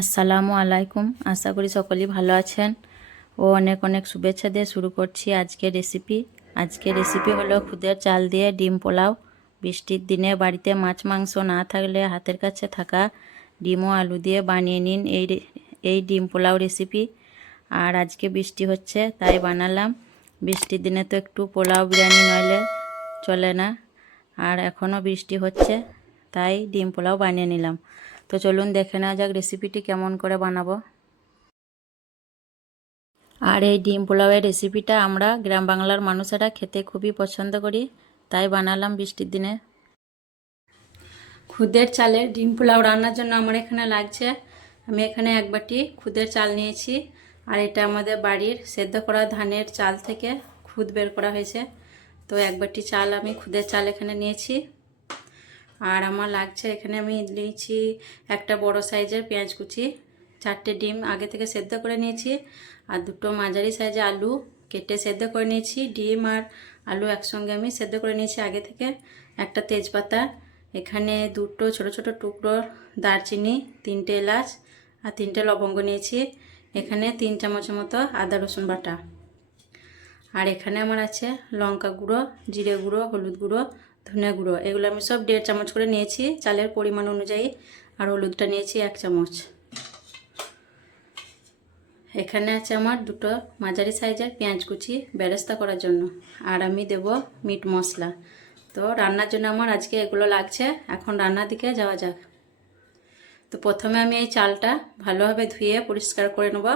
আসসালামু আলাইকুম। আশা করি সকলেই ভালো আছেন ও অনেক অনেক শুভেচ্ছা দিয়ে শুরু করছি আজকের রেসিপি হলো খুদের চাল দিয়ে ডিম পোলাও। বৃষ্টির দিনে বাড়িতে মাছ মাংস না থাকলে হাতের কাছে থাকা ডিম ও আলু দিয়ে বানিয়ে নিন এই ডিম পোলাও রেসিপি। আর আজকে বৃষ্টি হচ্ছে তাই বানালাম। বৃষ্টির দিনে তো একটু পোলাও বিরিয়ানি নইলে চলে না, আর এখনও বৃষ্টি হচ্ছে তাই ডিম পোলাও বানিয়ে নিলাম। তো চলুন দেখে নেওয়া যাক রেসিপিটি কেমন করে বানাবো। আর এই ডিম পোলাওয়ের রেসিপিটা আমরা গ্রাম বাংলার মানুষেরা খেতে খুবই পছন্দ করি, তাই বানালাম বৃষ্টির দিনে। খুদের চালের ডিম পোলাও রান্নার জন্য আমার এখানে লাগছে, আমি এখানে এক বাটি খুদের চাল নিয়েছি। আর এটা আমাদের বাড়ির সেদ্ধ করা ধানের চাল থেকে খুদ বের করা হয়েছে। তো এক বাটি চাল আমি খুদের চাল এখানে নিয়েছি। আর আমার লাগছে এখানে আমি নিয়েছি একটা বড় সাইজের পেঁয়াজ কুচি, 4টে ডিম আগে থেকে সেদ্ধ করে নিয়েছি, আর 2টো মাঝারি সাইজের আলু কেটে সেদ্ধ করে নিয়েছি। ডিম আর আলু একসঙ্গে আমি সেদ্ধ করে নিয়েছি আগে থেকে। একটা তেজপাতা, এখানে 2টো ছোট ছোট টুকরো দারচিনি, 3টে এলাচ আর 3টে লবঙ্গ নিয়েছি। এখানে 3 চামচের মতো আদা রসুন বাটা। আর এখানে আমার আছে লঙ্কা গুঁড়ো, জিরে গুঁড়ো, হলুদ গুঁড়ো, ধনে গুঁড়ো। এগুলো আমি সব 1.5 চামচ করে নিয়েছি চালের পরিমাণ অনুযায়ী। আর হলুদটা নিয়েছি 1 চামচ। এখানে আছে আমার 2টো মাঝারি সাইজের পেঁয়াজ কুচি বেরেস্তা করার জন্য। আর আমি দেব মিট মশলা। তো রান্নার জন্য আমার আজকে এগুলো লাগছে। এখন রান্নার দিকে যাওয়া যাক। তো প্রথমে আমি এই চালটা ভালোভাবে ধুয়ে পরিষ্কার করে নেব,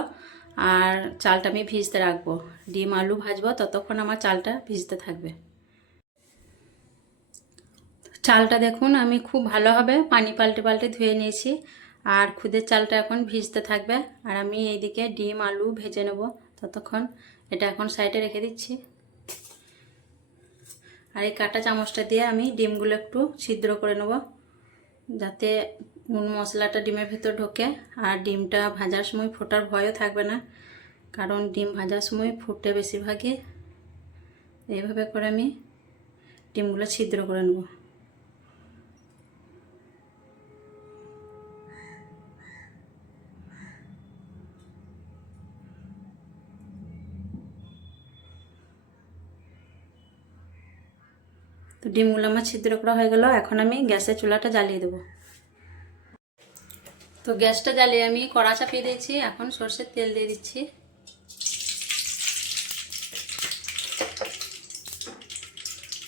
আর চালটা আমি ভিজতে রাখবো। ডিম আলু ভাজবো, ততক্ষণ আমার চালটা ভিজতে থাকবে। চালটা দেখুন আমি খুব ভালোভাবে পানি পাল্টে পাল্টে ধুয়ে নিয়েছি। আর খুদের চালটা এখন ভিজতে থাকবে, আর আমি এইদিকে ডিম আলু ভেজে নেব ততক্ষণ। এটা এখন সাইডে রেখে দিচ্ছি। আর এই কাঁটা চামচটা দিয়ে আমি ডিমগুলো একটু ছিদ্র করে নেব, যাতে নুন মশলাটা ডিমের ভিতর ঢোকে। আর ডিমটা ভাজার সময় ফোটার ভয়ও থাকবে না, কারণ ডিম ভাজার সময় ফুটে বেশিরভাগই। এইভাবে করে আমি ডিমগুলো ছিদ্র করে নেব। তো ডিমগুলো আমার ছিদ্র করা হয়ে গেল। এখন আমি গ্যাসের চুলাটা জ্বালিয়ে দেবো। তো গ্যাসটা জ্বালিয়ে আমি কড়া চাপিয়ে দিয়েছি। এখন সরষের তেল দিয়ে দিচ্ছি।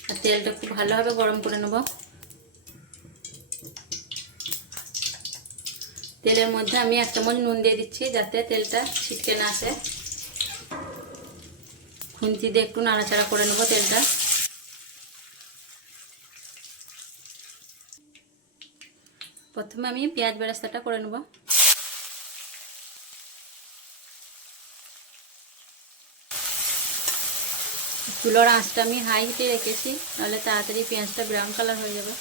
আর তেলটা খুব ভালোভাবে গরম করে নেব। তেলের মধ্যে আমি 1 চামচ নুন দিয়ে দিচ্ছি, যাতে তেলটা ছিটকে না আসে। খুন্তি দিয়ে একটু নাড়াচাড়া করে নেব তেলটা। প্রথমে আমি পেঁয়াজ বেরেস্তাটা করে নেব। চুলোর আঁচটা আমি হাই হিটে রেখেছি, তাহলে তাড়াতাড়ি পেঁয়াজটা ব্রাউন কালার হয়ে যাবে।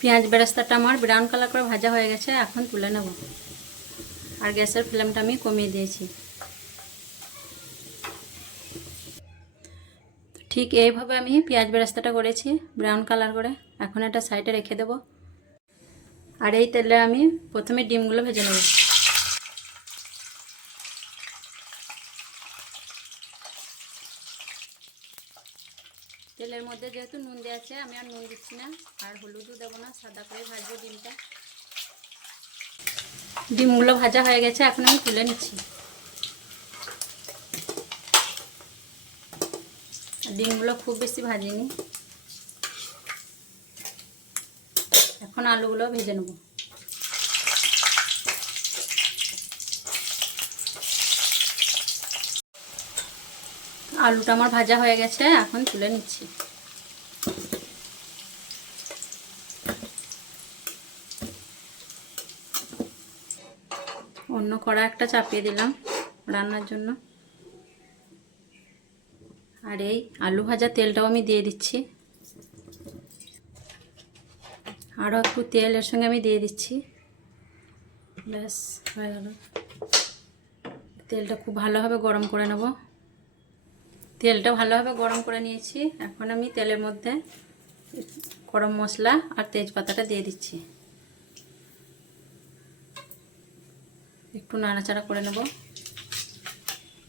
পেঁয়াজ বেরেস্তাটা আমার ব্রাউন কালার করে ভাজা হয়ে গেছে, এখন তুলে নেব। আর গ্যাসের ফ্লেমটা আমি কমিয়ে দিয়েছি। ঠিক এইভাবে আমি পেঁয়াজ বেরেস্তাটা করেছি ব্রাউন কালার করে। এখন এটা সাইডে রেখে দেব। আর এই তেলে আমি প্রথমে ডিমগুলো ভেজে নেব। তেলের মধ্যে যেহেতু নুন দেওয়া আছে, আমি আর নুন দিচ্ছি না, আর হলুদও দেবো না, সাদা করে ভাজবো ডিমটা। ডিমগুলো ভাজা হয়ে গেছে, এখন আমি তুলে নিচ্ছি। ডিমগুলো খুব বেশি ভাজিনি। এখন আলুগুলো ভেজে নেব। আলুটা আমার ভাজা হয়ে গেছে, এখন তুলে নিচ্ছি। অন্য কড়া একটা চাপিয়ে দিলাম রান্নার জন্য। আর এই আলু ভাজা তেলটাও আমি দিয়ে দিচ্ছি। আরও একটু তেল এর সঙ্গে আমি দিয়ে দিচ্ছি। ব্যাস হয়ে গেল। তেলটা খুব ভালোভাবে গরম করে নেব। তেলটা ভালোভাবে গরম করে নিয়েছি। এখন আমি তেলের মধ্যে গরম মশলা আর তেজপাতাটা দিয়ে দিচ্ছি। একটু নাড়াচাড়া করে নেব।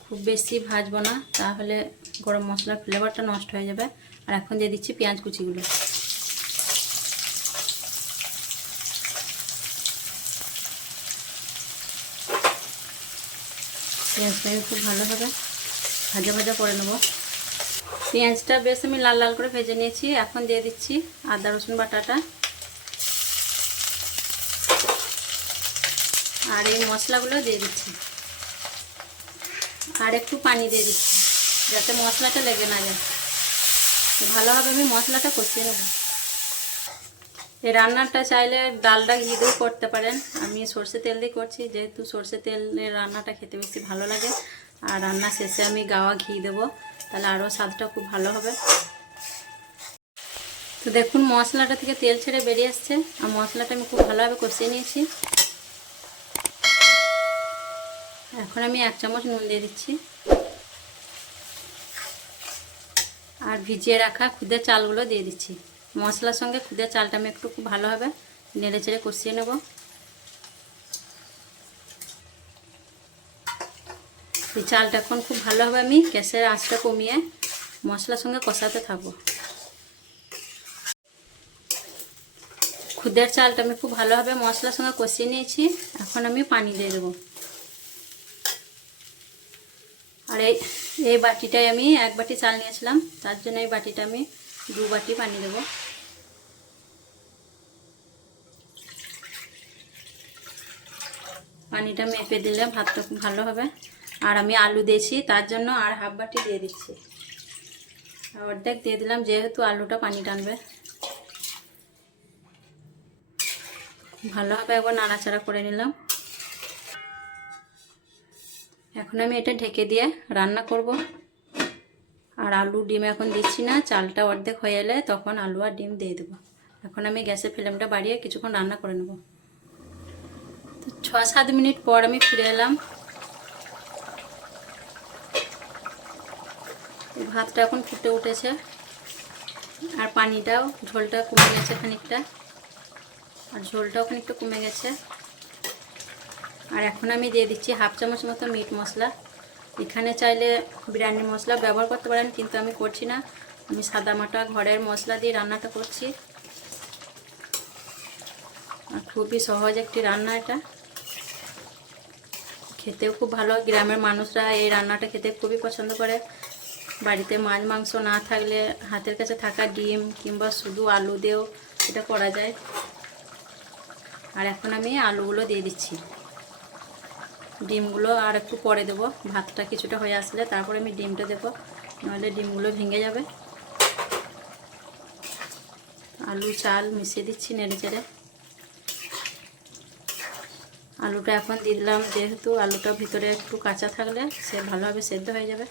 খুব বেশি ভাজবো না, তাহলে গরম মশলার ফ্লেভারটা নষ্ট হয়ে যাবে। আর এখন দিয়ে দিচ্ছি পেঁয়াজ কুচিগুলো। পেঁয়াজটা খুব ভালোভাবে ভাজা ভাজা করে নেব। পেঁয়াজটা বেশ আমি লাল লাল করে ভেজে নিয়েছি। এখন দিয়ে দিচ্ছি আদা রসুন বাটাটা আর এই মশলাগুলো দিয়ে দিচ্ছি। আর একটু পানি দিয়ে দিচ্ছি যাতে মশলাটা লেগে না যায়। ভালোভাবে আমি মশলাটা কষিয়ে নেব। এই রান্নাটা চাইলে ডালটা ঘি দিয়েও করতে পারেন। আমি সর্ষে তেল দিয়ে করছি, যেহেতু সর্ষে তেলের রান্নাটা খেতে বেশি ভালো লাগে। আর রান্না শেষে আমি গাওয়া ঘি দেবো, তাহলে আরও স্বাদটা খুব ভালো হবে। তো দেখুন মশলাটা থেকে তেল ছেড়ে বেরিয়ে আসছে, আর মশলাটা আমি খুব ভালোভাবে কষিয়ে নিয়েছি। এখন আমি 1 চামচ নুন দিয়ে দিচ্ছি। আর ভিজিয়ে রাখা খুদের চালগুলো দিয়ে দিচ্ছি। মশলার সঙ্গে খুদের চালটা আমি একটু খুব ভালোভাবে নেড়ে চেড়ে কষিয়ে নেব। এই চালটা এখন খুব ভালোভাবে আমি গ্যাসের আঁচটা কমিয়ে মশলার সঙ্গে কষাতে থাকবো। খুদের চালটা আমি খুব ভালোভাবে মশলার সঙ্গে কষিয়ে নিয়েছি। এখন আমি পানি দিয়ে দেবো। আর এই বাটিটায় আমি 1 বাটি চাল নিয়েছিলাম, তার জন্য এই বাটিটা আমি 2 বাটি পানি দেবো। পানিটা মেপে দিলে ভাতটা খুব ভালো হবে। আর আমি আলু দিয়েছি, তার জন্য আর 1/2 বাটি দিয়ে দিচ্ছি। আর অর্ধেক দিয়ে দিলাম, যেহেতু আলুটা পানি টানবে। ভালোভাবে একবার নাড়াচাড়া করে নিলাম। এখন আমি এটা ঢেকে দিয়ে রান্না করব। আর আলু ডিম এখন দিচ্ছি না, চালটা অর্ধেক হয়ে এলে তখন আলু আর ডিম দিয়ে দেবো। এখন আমি গ্যাসের ফ্লেমটা বাড়িয়ে কিছুক্ষণ রান্না করে নেব। তো 6-7 মিনিট পর আমি ফিরে এলাম। ভাতটা এখন ফুটে উঠেছে, আর পানিটাও ঝোলটা কমে গেছে খানিকটা, আর ঝোলটাও খানিকটা কমে গেছে। আর এখন আমি দিয়ে দিচ্ছি 1/2 চামচ মতো মিট মশলা। এখানে চাইলে বিরিয়ানি মশলা ব্যবহার করতে পারেন, কিন্তু আমি করছি না। আমি সাদামাটা ঘরের মশলা দিয়ে রান্নাটা করছি। আর খুবই সহজ একটি রান্না এটা, খেতেও খুব ভালো। গ্রামের মানুষরা এই রান্নাটা খেতে খুবই পছন্দ করে। বাড়িতে মাছ মাংস না থাকলে হাতের কাছে থাকা ডিম কিংবা শুধু আলু দিয়েও এটা করা যায়। আর এখন আমি আলুগুলো দিয়ে দিচ্ছি। ডিমগুলো আর একটু পরে দেবো, ভাতটা কিছুটা হয়ে আসলে তারপরে আমি ডিমটা দেবো, নাহলে ডিমগুলো ভেঙে যাবে। আলু চাল মিশিয়ে দিচ্ছি নেড়ে চেড়ে। আলুটা এখন দিয়ে দিলাম, যেহেতু আলুটা ভিতরে একটু কাঁচা থাকলে সে ভালোভাবে সেদ্ধ হয়ে যাবে।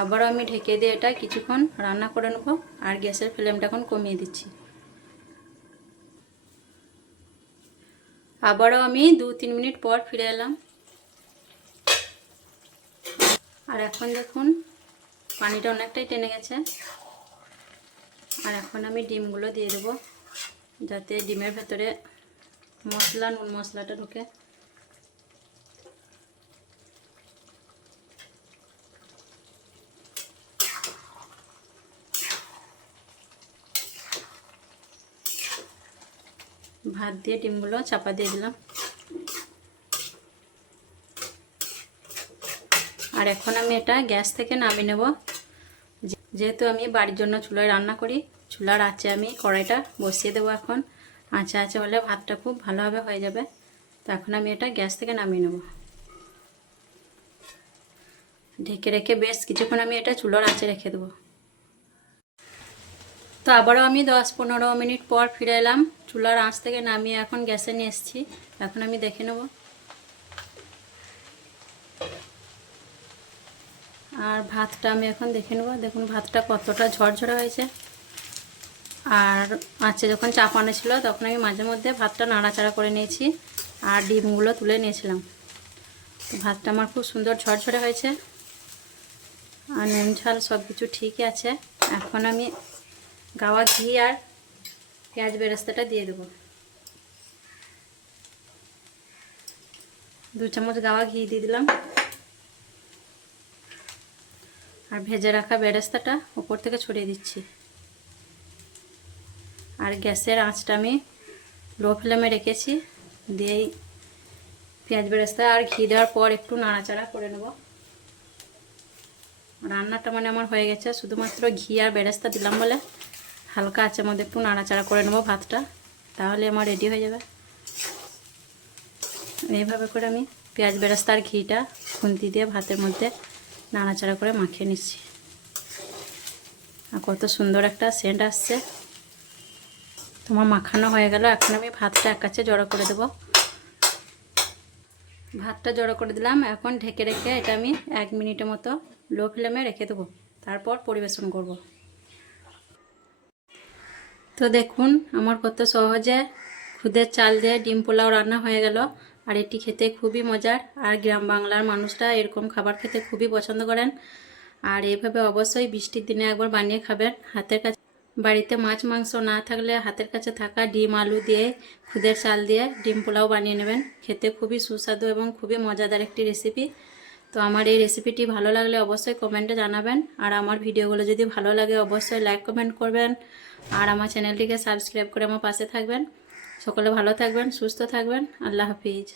আবারও আমি ঢেকে দিয়ে এটা কিছুক্ষণ রান্না করে নেব। আর গ্যাসের ফ্লেমটা এখন কমিয়ে দিচ্ছি। আবারও আমি 2-3 মিনিট পর ফিরে এলাম। আর এখন দেখুন পানিটা অনেকটাই টেনে গেছে। আর এখন আমি ডিমগুলো দিয়ে দেবো, যাতে ডিমের ভেতরে নুন মশলাটা ঢুকে। ভাত দিয়ে ডিমগুলো চাপা দিয়ে দিলাম। আর এখন আমি এটা গ্যাস থেকে নামিয়ে নেব। যেহেতু আমি বাড়ির জন্য চুলায় রান্না করি, চুলার আঁচে আমি কড়াইটা বসিয়ে দেবো। এখন আঁচে হলে ভাতটা খুব ভালোভাবে হয়ে যাবে। তো এখন আমি এটা গ্যাস থেকে নামিয়ে নেব। ঢেকে রেখে বেশ কিছুক্ষণ আমি এটা চুলার আঁচে রেখে দেবো। তো আবারও আমি 10-15 মিনিট পর ফিরে এলাম। চুলার আঁচ থেকে নামিয়ে এখন গ্যাসে নিয়ে এসেছি। এখন আমি দেখে নেব। আর ভাতটা আমি এখন দেখে নেব। দেখুন ভাতটা কতটা ঝরঝরে হয়েছে। আর আঁচে যখন চাপানো ছিল তখন আমি মাঝে মধ্যে ভাতটা নাড়াচাড়া করে নিয়েছি আর ডিমগুলো তুলে নিয়েছিলাম। তো ভাতটা আমার খুব সুন্দর ঝরঝরে হয়েছে, আর নুন ঝাল সব কিছু ঠিকই আছে। এখন আমি গাওয়া ঘি আর পেঁয়াজ বেরেস্তাটা দিয়ে দেবো। 2 চামচ গাওয়া ঘি দিয়ে দিলাম। আর ভেজে রাখা বেরেস্তাটা উপর থেকে ছড়িয়ে দিচ্ছি। আর গ্যাসের আঁচটা আমি লো ফ্লেমে রেখেছি। দিয়েই পেঁয়াজ বেরেস্তা আর ঘি দেওয়ার পর একটু নাড়াচাড়া করে নেব। রান্নাটা মানে আমার হয়ে গেছে, শুধুমাত্র ঘি আর বেরেস্তা দিলাম বলে হালকা আঁচের মধ্যে একটু নাড়াচাড়া করে নেব ভাতটা, তাহলে আমার রেডি হয়ে যাবে। এইভাবে করে আমি পেঁয়াজ বেরেস্তা আর ঘিটা খুন্তি দিয়ে ভাতের মধ্যে নাড়াচাড়া করে মাখিয়ে নিচ্ছি। আর কত সুন্দর একটা সেন্ট আসছে। তোমার মাখানো হয়ে গেল। এখন আমি ভাতটা এক কাছে জড়ো করে দেব। ভাতটা জড়ো করে দিলাম। এখন ঢেকে রেখে এটা আমি 1 মিনিটের মতো লো ফ্লেমে রেখে দেবো, তারপর পরিবেশন করব। তো দেখুন আমার কত সহজে খুদের চাল দিয়ে ডিম পোলাও রান্না হয়ে গেল। আর এটি খেতে খুবই মজার। আর গ্রাম বাংলার মানুষরা এরকম খাবার খেতে খুবই পছন্দ করেন। আর এইভাবে অবশ্যই বৃষ্টির দিনে একবার বানিয়ে খাবেন। হাতের কাছে বাড়িতে মাছ মাংস না থাকলে হাতের কাছে থাকা ডিম আলু দিয়ে খুদের চাল দিয়ে ডিম পোলাও বানিয়ে নেবেন। খেতে খুবই সুস্বাদু এবং খুবই মজাদার একটি রেসিপি। তো আমার এই রেসিপিটি ভালো লাগলে অবশ্যই কমেন্টে জানাবেন। আর আমার ভিডিওগুলো যদি ভালো লাগে অবশ্যই লাইক কমেন্ট করবেন। আর আমার চ্যানেলটিকে সাবস্ক্রাইব করে আমার পাশে থাকবেন। সকলে ভালো থাকবেন, সুস্থ থাকবেন। আল্লাহ হাফিজ।